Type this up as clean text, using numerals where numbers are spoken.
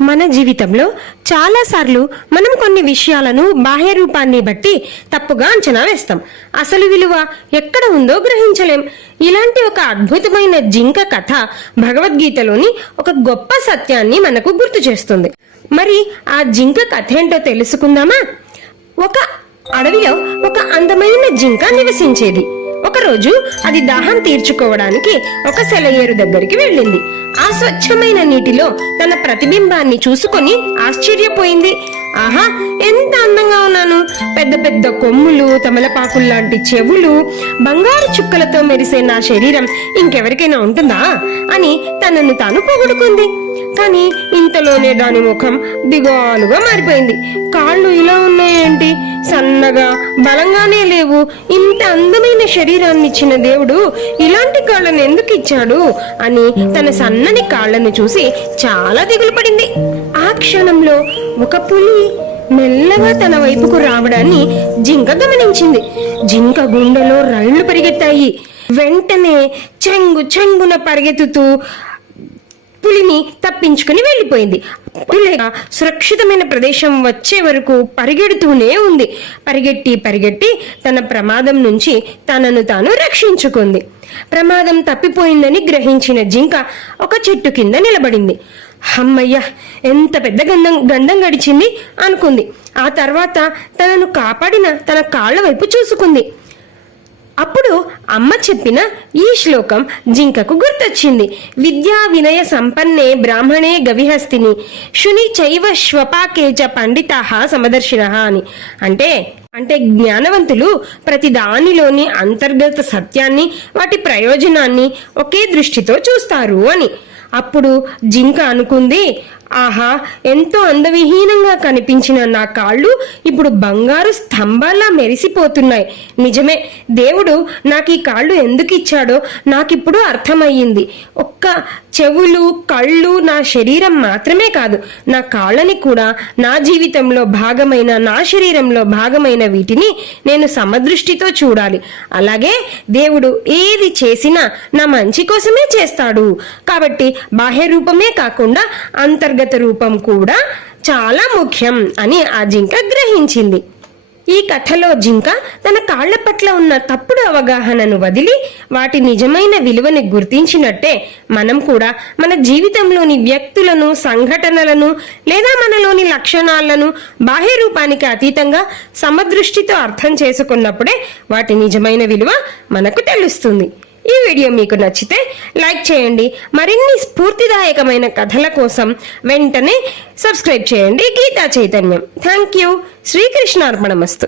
మన జీవితంలో చాలాసార్లు మనం కొన్ని విషయాలను బాహ్య రూపాన్ని బట్టి తప్పుగా అంచనా వేస్తాం. అసలు విలువ ఎక్కడ ఉందో గ్రహించలేం. ఇలాంటి ఒక అద్భుతమైన జింక కథ భగవద్గీతలోని ఒక గొప్ప సత్యాన్ని మనకు గుర్తు చేస్తుంది. మరి ఆ జింక కథ ఏంటో తెలుసుకుందామా? ఒక అడవిలో ఒక అందమైన జింక నివసించేది. ఒకరోజు అది దాహం తీర్చుకోవడానికి ఒక సెలయేరు దగ్గరికి వెళ్ళింది. ఆ స్వచ్ఛమైన నీటిలో తన ప్రతిబింబాన్ని చూసుకొని ఆశ్చర్యపోయింది. ఆహా, ఎంత అందంగా ఉన్నాను! పెద్ద పెద్ద కొమ్ములు, తమలపాకుల్లాంటి చెవులు, బంగారు చుక్కలతో మెరిసే నా శరీరం ఇంకెవరికైనా ఉంటుందా అని తనను తాను పొగుడుకుంది. కానీ ఇంతలోనే దాని ముఖం దిగాలుగా మారిపోయింది. కాళ్ళు ఇలా ఉన్నాయేంటి? సన్నగా బలంగానే లేవు. ఇంత అందమైన శరీరాన్ని ఇచ్చిన దేవుడు ఇలాంటి కాళ్ళను ఎందుకు ఇచ్చాడు అని తన సన్నని కాళ్లను చూసి చాలా దిగులు పడింది. ఆ క్షణంలో ఒక పులి మెల్లగా తన వైపుకు రావడాన్ని జింక గమనించింది. జింక గుండెలో రైళ్లు పరిగెత్తాయి. వెంటనే చెంగున పరిగెత్తుతూ పులిని తప్పించుకుని వెళ్లిపోయింది. పులి సురక్షితమైన ప్రదేశం వచ్చే వరకు పరిగెడుతూనే ఉంది. పరిగెట్టి తన ప్రమాదం నుంచి తనను తాను రక్షించుకుంది. ప్రమాదం తప్పిపోయిందని గ్రహించిన జింక ఒక చెట్టు కింద నిలబడింది. అమ్మయ్య, ఎంత పెద్ద గండం గడిచింది అనుకుంది. ఆ తర్వాత తనను కాపాడిన తన కాళ్ల వైపు చూసుకుంది. అప్పుడు అమ్మ చెప్పిన ఈ శ్లోకం జింకకు గుర్తొచ్చింది. విద్యా వినయ సంపన్నే బ్రాహ్మణే గవిహస్తిని శుని చైవ శ్వపాకేచ పండితాః సమదర్శినః అని. అంటే జ్ఞానవంతులు ప్రతి దానిలోని అంతర్గత సత్యాన్ని, వాటి ప్రయోజనాన్ని ఒకే దృష్టితో చూస్తారు అని. అప్పుడు జింక అనుకుంది, ఆహా, ఎంతో అందవిహీనంగా కనిపించిన నా కాళ్ళు ఇప్పుడు బంగారు స్తంభాల్లా మెరిసిపోతున్నాయి. నిజమే, దేవుడు నాకు ఈ కాళ్ళు ఎందుకు ఇచ్చాడో నాకిప్పుడు అర్థమయ్యింది. ఒక్క చెవులు, కళ్ళు, నా శరీరం మాత్రమే కాదు, నా కాళ్ళని కూడా నా జీవితంలో భాగమైన, నా శరీరంలో భాగమైన వీటిని నేను సమదృష్టితో చూడాలి. అలాగే దేవుడు ఏది చేసినా నా మంచి కోసమే చేస్తాడు. కాబట్టి బాహ్య రూపమే కాకుండా అంతర్గత రూపం కూడా చాలా ముఖ్యం అని ఆ జింక గ్రహించింది. ఈ కథలో జింక తన కాళ్ల పట్ల ఉన్న తప్పుడు అవగాహనను వదిలి వాటి నిజమైన విలువని గుర్తించినట్టే మనం కూడా మన జీవితంలోని వ్యక్తులను, సంఘటనలను లేదా మనలోని లక్షణాలను బాహ్య రూపానికి అతీతంగా సమదృష్టితో అర్థం చేసుకున్నప్పుడే వాటి నిజమైన విలువ మనకు తెలుస్తుంది. ఈ వీడియో మీకు నచ్చితే లైక్ చేయండి. మరిన్ని స్ఫూర్తిదాయకమైన కథల కోసం వెంటనే సబ్స్క్రైబ్ చేయండి గీతా చైతన్యం. Thank you. శ్రీకృష్ణార్పణమస్తు.